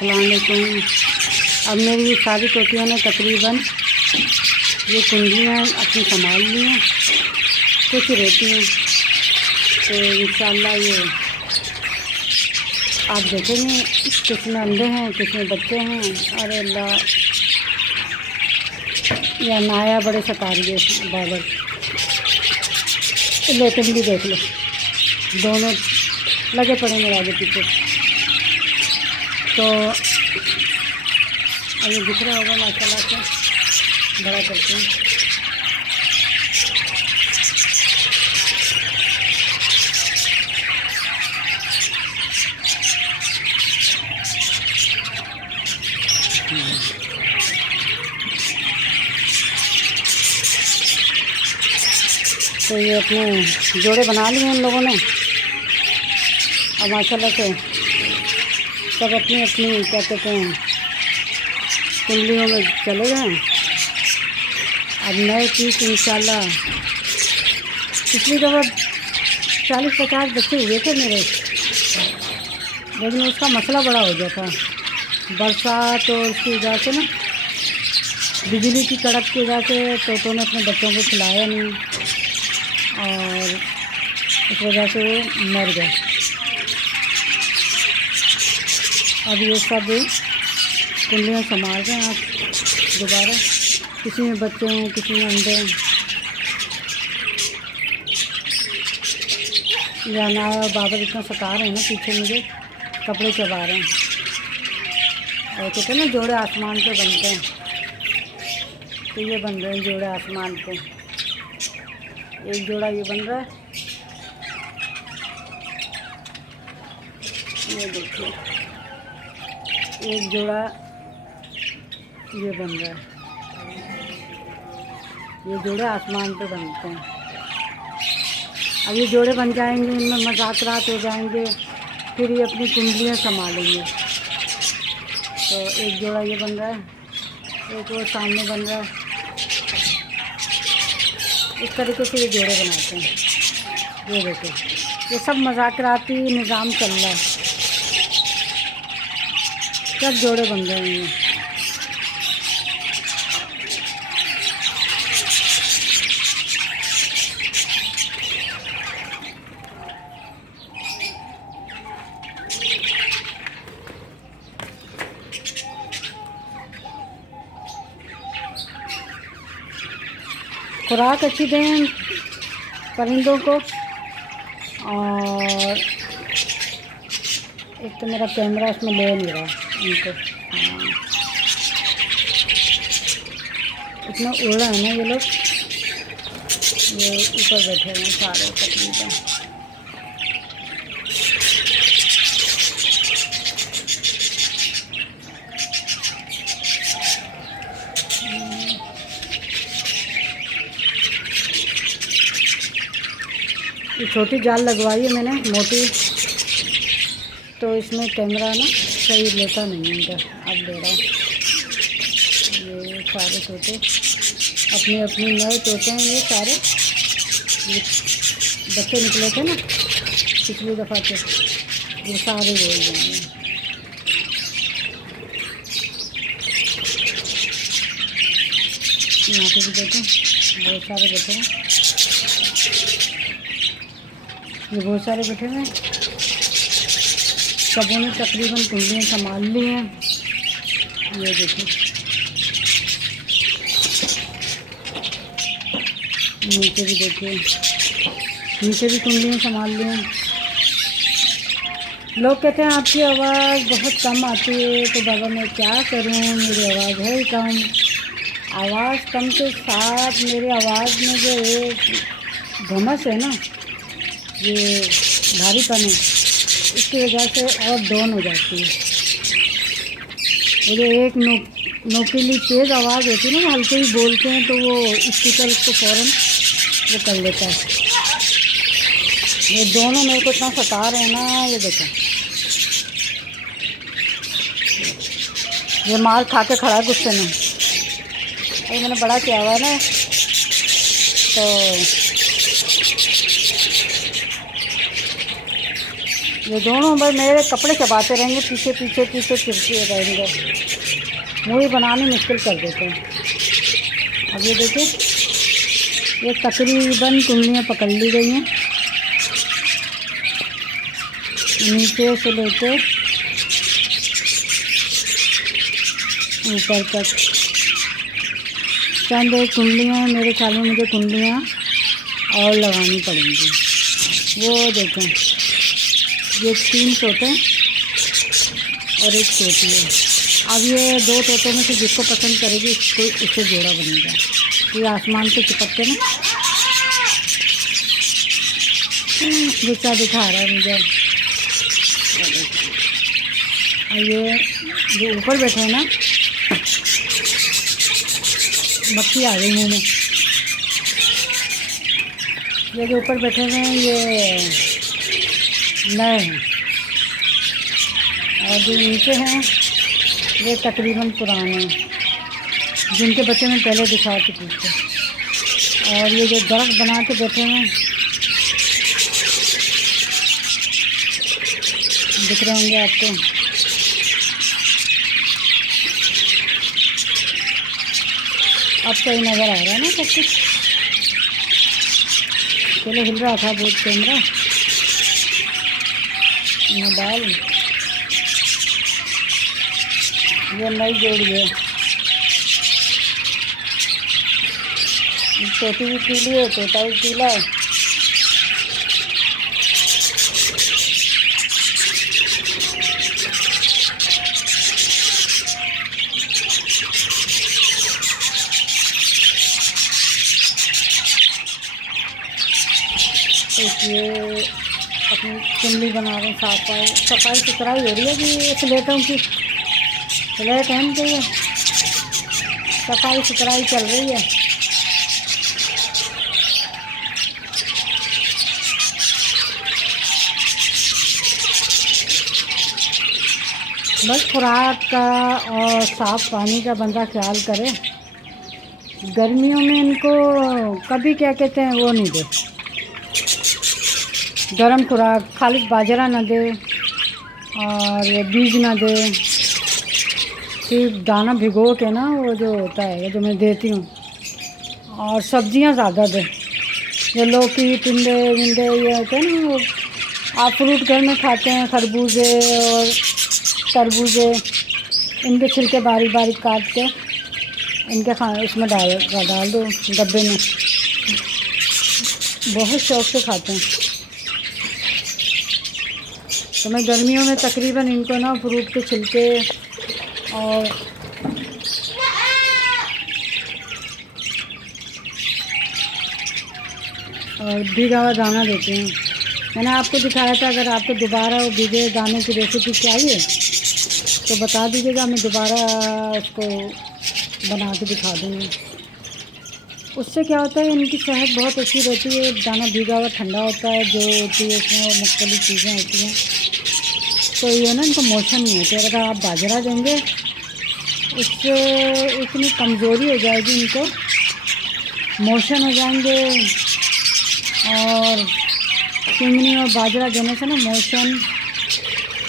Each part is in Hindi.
अस्सलाम वालेकुम। अब मेरी ये सारी तोतियों ने तकरीबन ये कुंडलियाँ अपनी संभाल ली हैं, कुछ रहती हैं तो इंशाल्लाह ये आप देखेंगे किस में अंडे हैं किस में बच्चे हैं। अरे अल्लाह, या नाया बड़े सता रही है बाबर, लेकिन भी देख लो दोनों लगे पड़े मेरे आगे पीछे। तो अब ये दिख रहा होगा माशाल्लाह से, बड़ा करते हैं। तो ये अपने जोड़े बना लिए उन लोगों ने और माशाल्लाह से सब अपनी अपनी क्या कहते हैं कुंडलियों में चले गए। अब नए पीस इंशाल्लाह, पिछली दफ़ा 40-50 बच्चे हुए थे मेरे, लेकिन उसका मसला बड़ा हो गया था, बरसात और उसकी वजह से ना, बिजली की कड़क की वजह से तोतों ने अपने बच्चों को खिलाया नहीं और इस वजह से वो मर गए। अब ये सब कुंडलियाँ संभाल रहे हैं आप दोबारा, किसी में बच्चे हैं किसी में अंडे हैं। या नाया और बाबर इतना सता रहे हैं ना पीछे, मुझे कपड़े चबा रहे हैं। और कहते हैं ना जोड़े आसमान पे बनते हैं, तो ये बन रहे हैं जोड़े आसमान पे। एक जोड़ा ये बन रहा है, ये देखिए एक जोड़ा ये बन रहा है। ये जोड़े आसमान पे बनते हैं। अब ये जोड़े बन जाएंगे, इनमें मज़ाकरात हो जाएंगे, फिर ये अपनी कुंडलियाँ संभालेंगे। तो एक जोड़ा ये बन रहा है, एक वो सामने बन रहा है। इस तरीके से ये जोड़े बनाते हैं। ये देखो ये सब मज़ाकराती निज़ाम चल रहा है, सब जोड़े बन रहे हैं। खुराक अच्छी दें परिंदों को। और एक तो मेरा कैमरा इसमें ले नहीं रहा इनको, हाँ इतना उड़ा है ना ये लोग, ये ऊपर बैठे हैं सारे तकरीबन। ये छोटी जाल लगवाई है मैंने मोटी, तो इसमें कैमरा ना सही लेता नहीं है इधर। अब ले रहा हूँ। ये सारे तोते अपनी अपनी नए तोते हैं, ये सारे ये बच्चे निकले थे ना पिछली दफ़ा के, ये सारे बोल जाएंगे। यहाँ पे भी देखें बहुत सारे बैठे हैं, ये बहुत सारे बैठे हुए हैं। सबों ने तकरीबन कुंडलियाँ संभाल ली हैं। ये देखिए नीचे भी देखिए, नीचे भी कुंडलियाँ संभाल ली हैं। लोग कहते हैं आपकी आवाज़ बहुत कम आती है, तो बाबा मैं क्या करूं, मेरी आवाज़ है ही कम। आवाज़ कम के साथ मेरी आवाज़ में जो एक घमस है ना, ये भारीपन है, इसकी वजह से और डाउन हो जाती है। वो जो एक नोकीली तेज़ आवाज़ होती है ना, वो हल्के ही बोलते हैं तो वो स्पीकर उसको फ़ौरन वो कर लेता है। ये दोनों मेरे को इतना सता रहे हैं ना, ये देखो ये मार खा के खड़ा है गुस्से में। अरे मैंने बड़ा किया हुआ है ना, तो ये दोनों भाई मेरे कपड़े चबाते रहेंगे, पीछे पीछे पीछे फिरते रहेंगे, मूवी बनानी मुश्किल कर देते हैं। अब ये देखिए, ये तकरीबन कुंडलियाँ पकड़ ली गई हैं, नीचे से लेकर ऊपर तक। चंद एक कुंडलियाँ मेरे ख्याल में मुझे कुंडलियाँ और लगानी पड़ेंगी। वो देखें, ये 3 तोते और एक तोती है। अब ये 2 तोतों में से जिसको पसंद करेगी उससे जोड़ा बनेगा। ये आसमान से चिपक के ना गुस्सा दिखा रहा है मुझे। और ये जो ऊपर बैठे हैं ना, मक्खी आ गई मुँह में। ये जो ऊपर बैठे हुए हैं ये नए हैं, और जो नीचे हैं ये तकरीबन पुराने हैं, जिनके बच्चे मैं पहले दिखा चुकी थी। और ये जो दरख्त बना के बैठे हैं दिख रहे होंगे आपको। अब सही नज़र आ रहा है ना सब कुछ। पहले हिल रहा था बहुत कैमरा, मोबाइल। ये नई जोड़ी है, तोती भी पीली है, तोता भी पीला है। ये अपनी कुंडली बना रहे हैं, सफाई सुथराई हो रही है कि प्लेटों की। प्लेट है तो ये सफाई सुथराई चल रही है। बस खुराक का और साफ़ पानी का बंदा ख्याल करे। गर्मियों में इनको कभी क्या कहते हैं वो नहीं दे, गरम खुराक, खाली बाजरा ना दे और बीज ना दे, सिर्फ दाना भिगो के ना वो जो होता है जो मैं देती हूँ। और सब्जियाँ ज़्यादा दे, जो लौकी टिंडे विंडे ये होते हैं ना, वो आप फ्रूट घर में खाते हैं, खरबूजे और तरबूजे, इनके छिलके बारीक बारीक काट के इनके इसमें डाल दो डब्बे में, बहुत शौक़ से खाते हैं। तो मैं गर्मियों में तकरीबन इनको ना फ्रूट के छिलके और भीगा हुआ दाना देती हूँ। मैंने आपको दिखाया था, अगर आपको दोबारा वो भीगे दाने की रेसिपी चाहिए तो बता दीजिएगा, मैं दोबारा उसको बना के दिखा दूँगी। उससे क्या होता है, इनकी सेहत बहुत अच्छी रहती है। दाना भीगा हुआ ठंडा होता है, जो होती है उसमें मुख्तलिफ़ चीज़ें होती हैं, तो ये ना इनको मोशन नहीं होते। अगर आप बाजरा देंगे उससे इतनी कमज़ोरी हो जाएगी, इनको मोशन हो जाएंगे। और चिंगनी और बाजरा देने से ना मोशन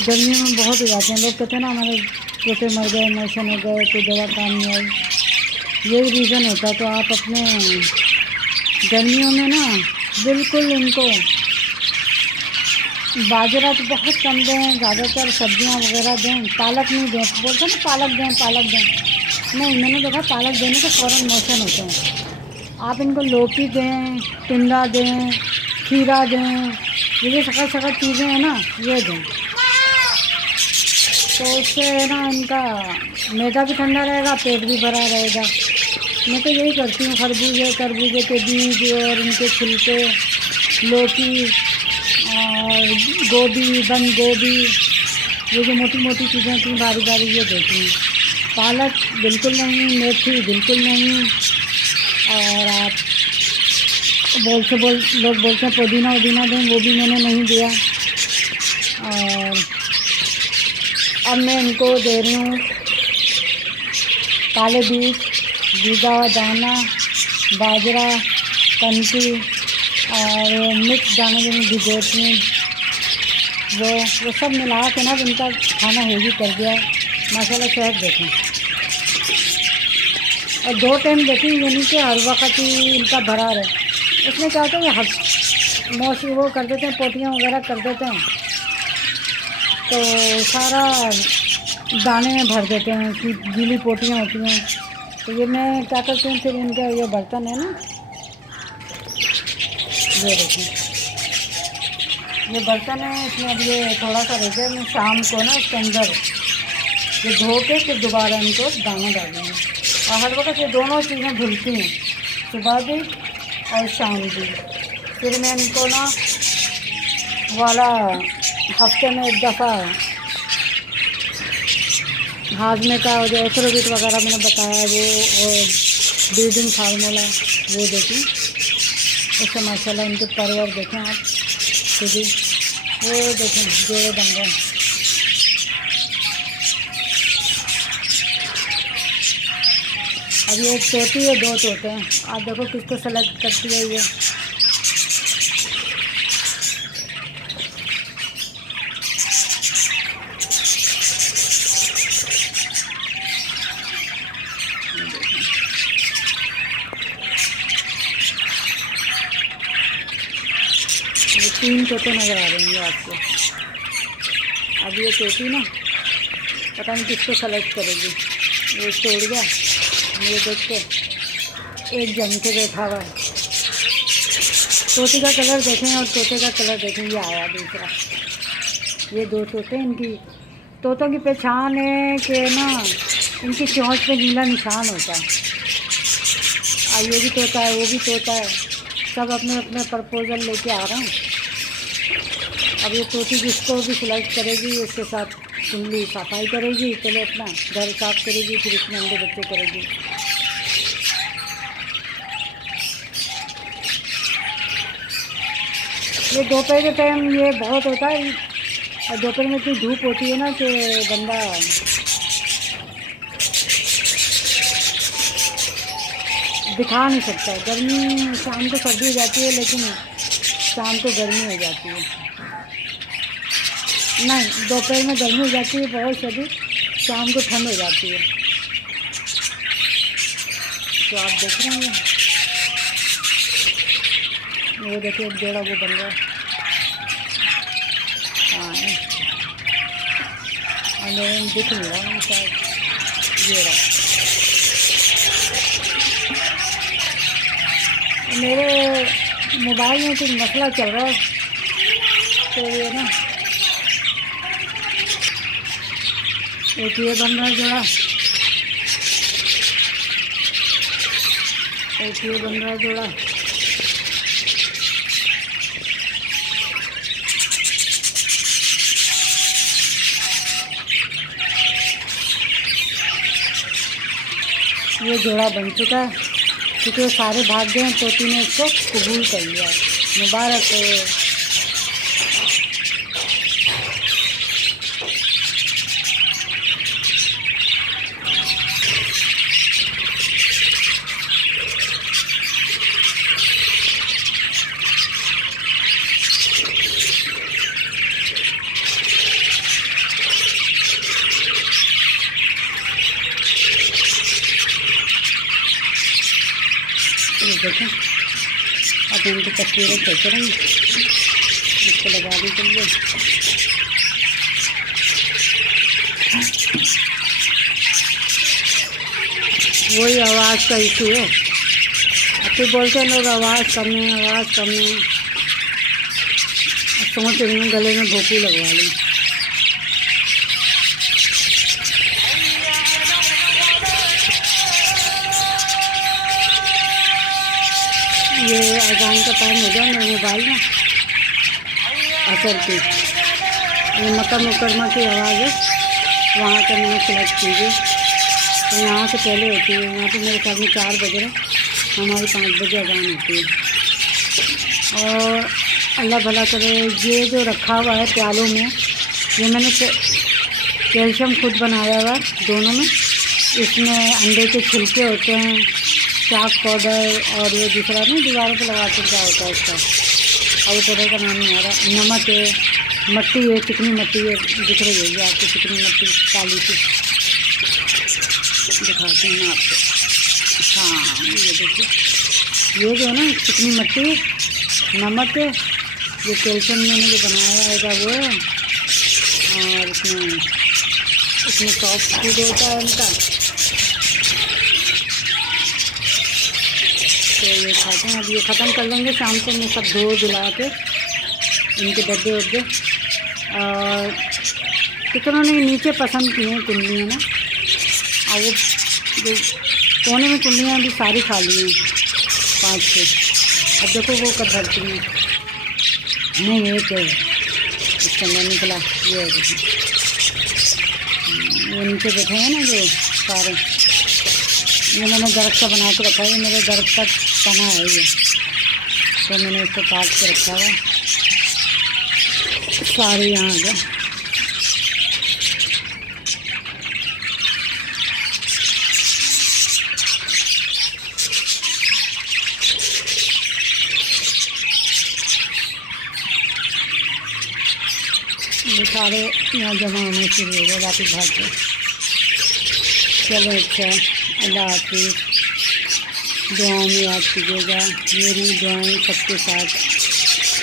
गर्मियों में बहुत हो जाते हैं। लोग कहते हैं ना हमारे पोते मर गए, मोशन हो गए, कोई दवा काम नहीं आई, यही रीज़न होता है। तो आप अपने गर्मियों में ना बिल्कुल इनको बाजरा तो बहुत कम दें, ज़्यादातर सब्जियां वगैरह दें। पालक नहीं दें, बोलते हैं ना पालक दें, नहीं, मैंने देखा पालक देने से फ़ौरन मोशन होते हैं। आप इनको लौकी दें, टिंडा दें, खीरा दें, ये सखत चीज़ें हैं ना, ये दें, तो उससे ना इनका मैदा भी ठंडा रहेगा, पेट भी भरा रहेगा। मैं तो यही करती हूँ, खरबूजे तरबूजे के बीज और इनके छिलके, लौकी और गोभी, बंद गोभी, ये जो मोटी मोटी चीज़ें थी बारी बारी, ये देती हूँ। पालक बिल्कुल नहीं, मेथी बिल्कुल नहीं। और आप लोग बोलते हैं पुदीना दें, वो भी मैंने नहीं दिया। और अब मैं इनको दे रही हूँ काले बीज, भीगा हुआ दाना, बाजरा, कनकी और मिक्स दाने जो मैं भिगोती हूँ वो सब मिला के ना इनका खाना हेवी कर दिया है माशाल्लाह। सेहत देखें, और 2 टाइम देखें, यानी कि हर वक्त ही इनका भरा रहे। इसमें क्या होता है, ये मौसम वो कर देते हैं, पोटियाँ वगैरह कर देते हैं, तो सारा दाने में भर देते हैं, कि गीली पोटियाँ होती हैं। तो ये मैं क्या करती हूँ, फिर इनका ये बर्तन है ना, ये देखिए ये बर्तन है, इसमें अब ये थोड़ा सा रह गया, मैं शाम को ना इसके अंदर ये धो के फिर दोबारा इनको दाना डालूँगी। और हर वक्त ये दोनों चीज़ें धुलती हैं, सुबह भी और शाम भी। फिर मैं इनको ना वाला हफ्ते में एक दफ़ा हाजमे का जो एथरोबिट वगैरह मैंने बताया वो, और ब्रीडिंग फार्मूला वो देखें। उससे माशाल्लाह इनके परवर देखें आप खुद ही, वो देखें जोड़े बन गए। अब ये एक तोती है, 2 तोते हैं। आप देखो किसको सेलेक्ट करती है ये। ये 3 तोते नज़र आ रहे हैं आपको। अब ये तोती ना पता नहीं किसको सेलेक्ट करेगी। ये छोड़ गया, ये देख के एक जम के बैठा हुआ है। तोते का कलर देखें और तोते का कलर देखें, ये आया दूसरा। ये 2 तोते, इनकी तोतों की पहचान है कि ना इनकी चोंच पे नीला निशान होता है। ये भी तोता है, वो भी तोता है, सब अपने अपने प्रपोजल लेके आ रहे हैं। अब ये तोती जिसको भी सिलेक्ट करेगी उसके साथ कुंडली सफाई करेगी, पहले अपना घर साफ करेगी, फिर इसमें अंडे बच्चे करेगी। ये दोपहर के टाइम ये बहुत होता है, और दोपहर में इतनी धूप होती है ना कि बंदा दिखा नहीं सकता। गर्मी शाम को सर्दी हो जाती है, लेकिन शाम को गर्मी हो जाती है, नहीं दोपहर में गर्मी हो जाती है बहुत शदीद, शाम को ठंड हो जाती है। तो आप देख रहे हैं वो देखिए एक जोड़ा वो बन रहा है। हाँ अंदर दिख नहीं रहा शायद, जोड़ा मेरे मोबाइल में कुछ मसला चल रहा है, तो ये ना एक ये बन रहा है जोड़ा, एक ये बन रहा है जोड़ा। ये जोड़ा बन चुका है, क्योंकि सारे भाग गए, तोती ने इसको कबूल कर लिया। मुबारक हो। ये देखें, अब इनकी तस्वीरें खींच रही हैं, इसको लगा दी चलिए। वही आवाज़ का इशू है, अब तो बोलते हैं लोग आवाज़ कम है, आवाज़ कम है। सोच रही हूँ गले में भोपू लगवा लूँ। ये अजान का टाइम हो गया मेरे मोबाइल में असर की, ये मक्का मुकरमा की आवाज़ है, वहाँ का मैंने सेलेक्ट कीजिए। तो यहाँ से पहले होती है, यहाँ पे मेरे ख्याल में 4 बजे है, हमारी 5 बजे अजान होती है। और अल्लाह भला करे, ये जो रखा हुआ है प्यालों में, ये मैंने कैल्शियम खुद बनाया हुआ है दोनों में। इसमें अंडे के छिलके होते हैं, चाक पाउडर, और ये दूसरा नहीं दीवारों पे लगाते क्या होता है इसका, और पाउडर का नाम नहीं आ रहा, नमक है, मट्टी है, चिकनी मट्टी है, दिख रही होगी आपको, चिकनी मट्टी काली सी, दिखाते हैं ना आपको। हाँ ये देखिए, ये जो है ना चिकनी मट्टी, नमक, ये कैल्शियम मैंने जो बनाया होगा वो है, और इसमें सॉफ्ट फूड होता है इनका, तो ये खाते हैं। अब ये ख़त्म कर लेंगे शाम को, मैं सब धो धुला के इनके डब्बे वब्बे। और कितनों ने नीचे पसंद किए हैं कुंडलियाँ ना, और वो जो कोने में कुंडलियाँ भी सारी खाली हैं 5-6। अब देखो वो कब भरती हैं। नहीं एक है इसके अंदर निकला, ये है देखिए, ये नीचे बैठे हैं ना जो सारे, ये मैंने दरख्त का बना के रखा है, ये मेरे दरख्त का तना है ये, तो मैंने इसको काट के रखा है, सारे यहाँ आ गए। ये सारे यहाँ जमा होने शुरू हो गए, वापस भाग गए। चलो अच्छा, अल्लाह हाफिज़। दुआओं में याद कीजिएगा, मेरी दुआएं सबके साथ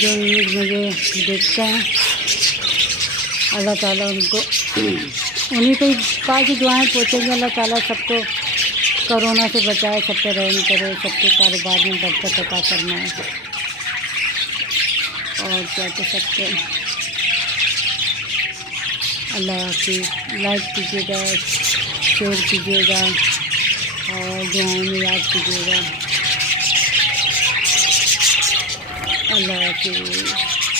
जो मुझे देखते हैं, अल्लाह ताला उनको उन्हीं के पास ही दुआएं पहुँचेंगी। अल्लाह ताला सबको कोरोना से बचाए, सब पे रहम करे, सबके कारोबार में बरकत अता फरमाए। और क्या कह सकते हैं, अल्लाह हाफिज़। लाइक कीजिएगा, शेयर कीजिएगा और दुआओं में याद कीजिएगा। अल्लाह हाफिज़।